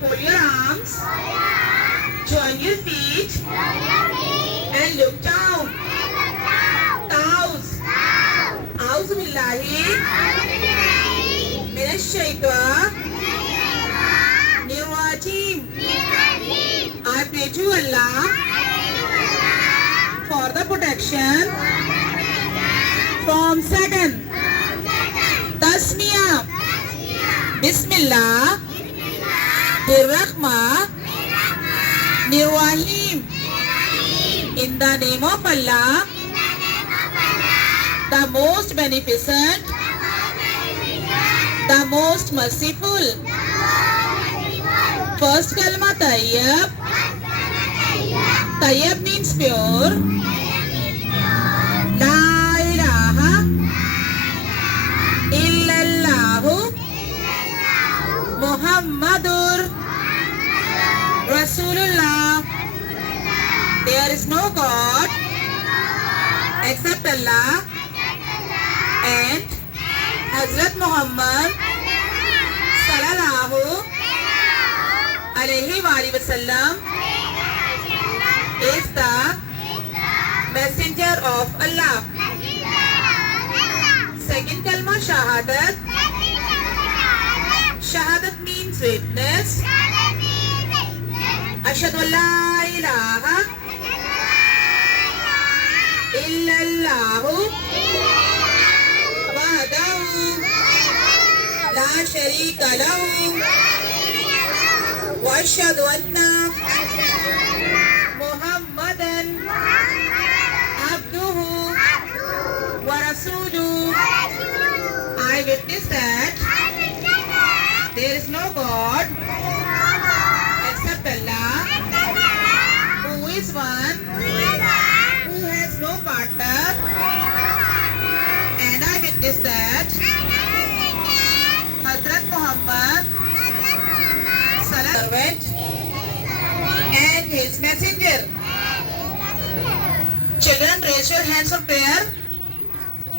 Hold your arms. Join your feet. And look down. Toes. A'udhu billahi minash shaitanir rajim. I pray to Allah for the protection from Satan. Tasmiyah. Bismillah. Birrahmanir-Rahim. In the name of Allah, the most beneficent, the most merciful. First kalma tayyib. Tayyib means pure. La ilaha illallahu Muhammadur Rasulullah. There is no God except Allah and Hazrat Muhammad sallallahu alayhi wa sallam is the messenger of Allah. Second kalma shahadat. Shahadat means witness. Ashhadu an la ilaha illallahu wahdahu la sharika lahu wa ashhadu anna Muhammadan abduhu wa rasuluhu. I witness that there is no God except Allah, who is one, who has no partner, and I witness that Hazrat Muhammad servant and his messenger. Children, raise your hands for prayer.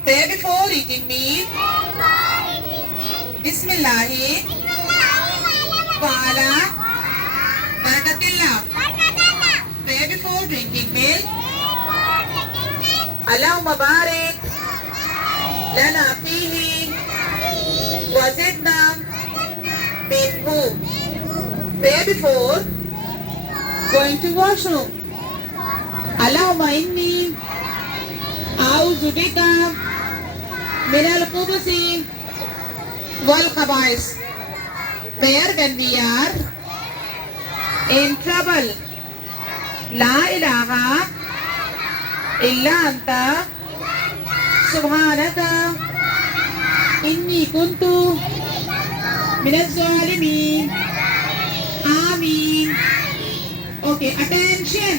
Pray before eating meat. Bismillahi Wala Barakatillah. Pray before drinking milk. Allahumma barik lana fihi wa zidna minhu. Pray before going to washroom. Allahumma inni a'udhu bika min al-khubuthi wal khaba'is. Prayer when we are in trouble. La ilaha illa anta subhanaka inni kuntu minaz zalimin. Ameen. Okay, attention.